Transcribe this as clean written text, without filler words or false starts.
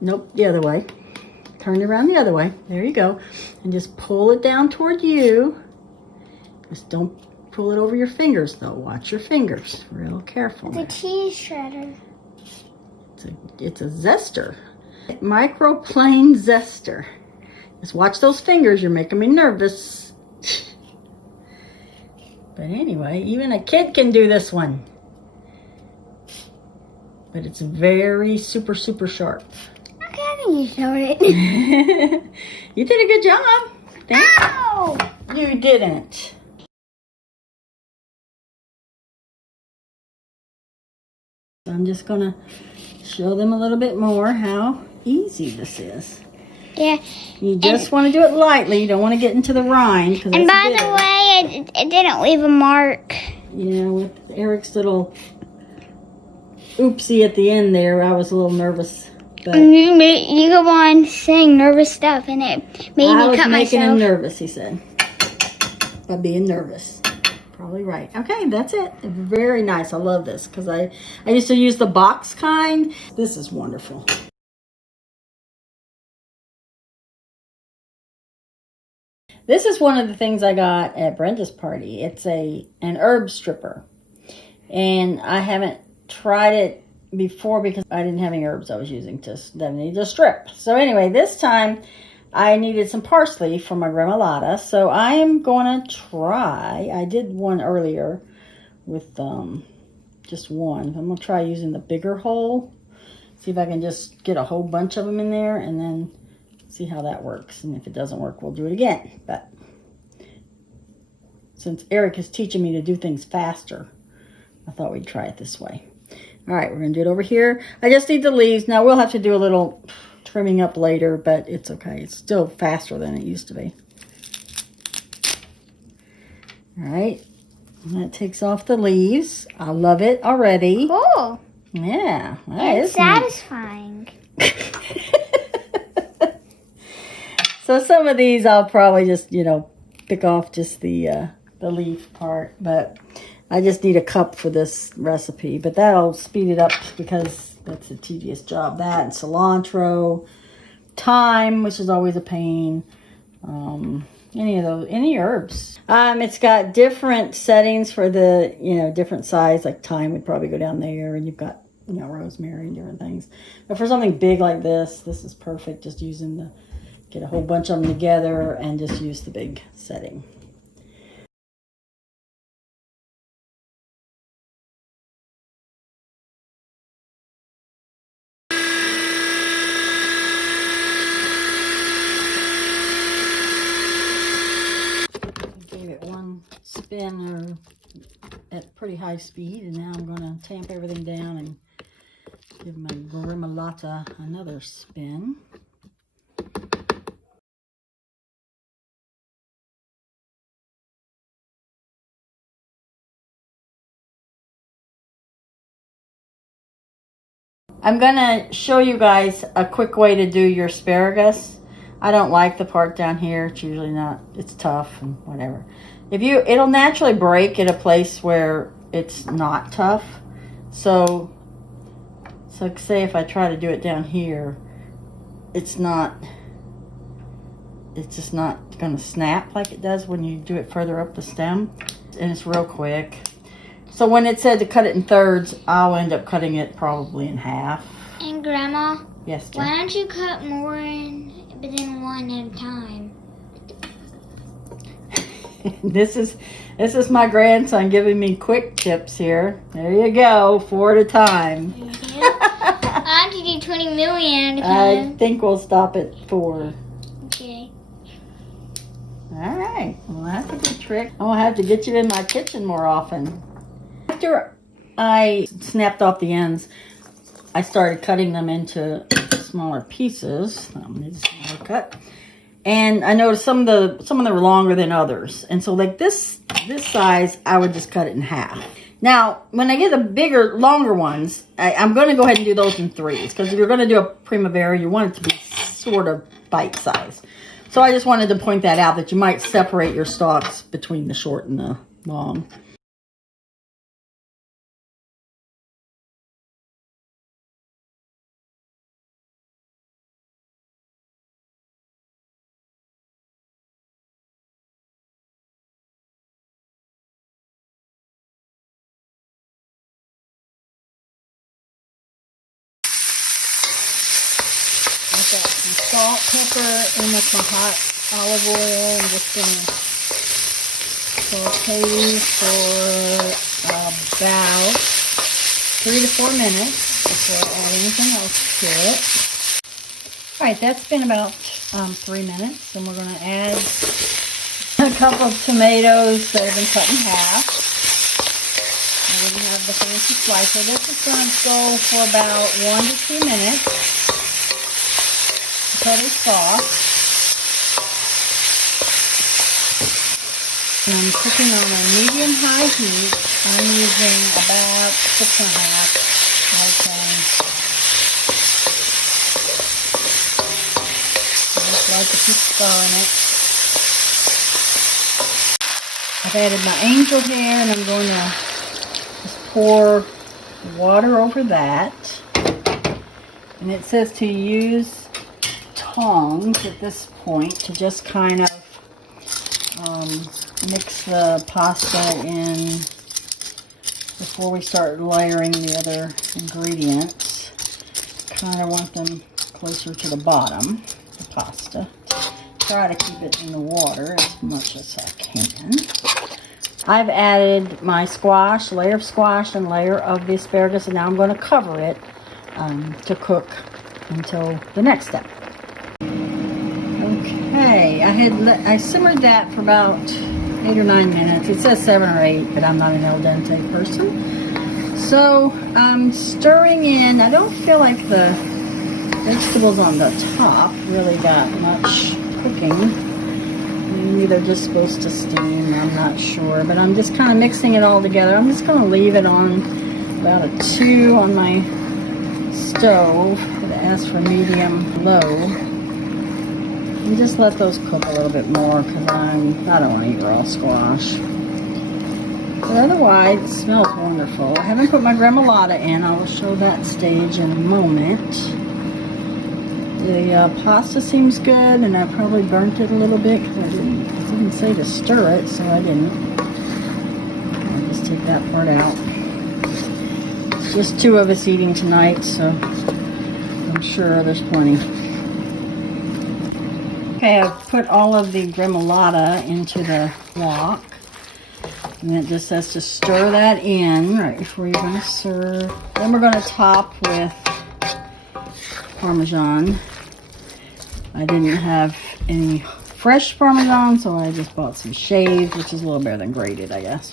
Nope, the other way. Turn it around the other way. There you go. And just pull it down toward you. Just don't pull it over your fingers, though. Watch your fingers. Real careful. It's a cheese shredder. It's a zester. Microplane zester. Just watch those fingers. You're making me nervous. But anyway, even a kid can do this one. But it's very super sharp. Okay, I think you showed it. You did a good job. Ow! You didn't. So I'm just going to show them a little bit more how easy this is. Yeah. You just want to do it lightly. You don't want to get into the rind. And by the way, it didn't leave a mark. Yeah, with Eric's little oopsie at the end there, I was a little nervous. But You go on saying nervous stuff, and it made me cut myself. I was making him nervous, he said. By being nervous. Probably right. Okay, that's it. Very nice. I love this because I used to use the box kind. This is wonderful. This is one of the things I got at Brenda's party. It's an herb stripper. And I haven't tried it before because I didn't have any herbs I was using that I needed to strip. So anyway, this time I needed some parsley for my Gremolata. So I am going to try. I did one earlier with just one. I'm going to try using the bigger hole. See if I can just get a whole bunch of them in there and then see how that works. And if it doesn't work, we'll do it again. But since Eric is teaching me to do things faster, I thought we'd try it this way. All right, we're going to do it over here. I just need the leaves. Now, we'll have to do a little trimming up later, but it's okay. It's still faster than it used to be. All right. And that takes off the leaves. I love it already. Cool. Yeah. It's satisfying. So some of these I'll probably just, pick off just the leaf part, but I just need a cup for this recipe, but that'll speed it up because that's a tedious job. That and cilantro, thyme, which is always a pain, any herbs. It's got different settings for the, different size, like thyme would probably go down there, and you've got, rosemary and different things. But for something big like this is perfect, just using get a whole bunch of them together and just use the big setting. Gave it one spin at pretty high speed, and now I'm going to tamp everything down and give my Gremolata another spin. I'm going to show you guys a quick way to do your asparagus. I don't like the part down here. It's usually not, it's tough and whatever. It'll naturally break at a place where it's not tough. So say if I try to do it down here, it's just not going to snap like it does when you do it further up the stem. And it's real quick. So when it said to cut it in thirds, I'll end up cutting it probably in half. And Grandma? Yes, Jen? Why don't you cut more but then one at a time? This is my grandson giving me quick tips here. There you go, 4 at a time. I have to do 20 million at a time. I think we'll stop at 4. Okay. All right, well that's a good trick. I'm gonna have to get you in my kitchen more often. After I snapped off the ends, I started cutting them into smaller pieces. Need a smaller cut. And I noticed some of them were longer than others. And so like this size, I would just cut it in half. Now, when I get the bigger, longer ones, I'm going to go ahead and do those in 3s. Because if you're going to do a Primavera, you want it to be sort of bite size. So I just wanted to point that out, that you might separate your stalks between the short and the long. got some salt, pepper, and with my hot olive oil. I'm just going to saute these for about 3 to 4 minutes before I add anything else to it. Alright, that's been about 3 minutes, and we're going to add a couple of tomatoes that have been cut in half. I didn't have the fancy slicer. This is going to go for about 1 to 2 minutes until they're soft. And I'm cooking on a medium-high heat. I'm using about 6.5 out of 10. I just like to keep stirring it. I've added my angel hair, and I'm going to just pour water over that. And it says to use tongs at this point to just kind of mix the pasta in before we start layering the other ingredients. Kind of want them closer to the bottom, the pasta. Try to keep it in the water as much as I can. I've added my squash, layer of squash and layer of the asparagus, and now I'm going to cover it to cook until the next step. Okay, I simmered that for about 8 or 9 minutes. It says 7 or 8, but I'm not an al dente person. So I'm stirring in. I don't feel like the vegetables on the top really got much cooking. Maybe they're just supposed to steam, I'm not sure, but I'm just kind of mixing it all together. I'm just going to leave it on about a 2 on my stove. It asks for medium low, and just let those cook a little bit more because I don't want to eat raw squash. But otherwise, it smells wonderful. I haven't put my Gremolata in. I will show that stage in a moment. The pasta seems good, and I probably burnt it a little bit because it didn't say to stir it, so I didn't. I'll just take that part out. It's just 2 of us eating tonight, so I'm sure there's plenty. Okay, I've put all of the Gremolata into the wok, and it just says to stir that in right before you're going to serve. Then we're going to top with Parmesan. I didn't have any fresh Parmesan, so I just bought some shaved, which is a little better than grated, I guess.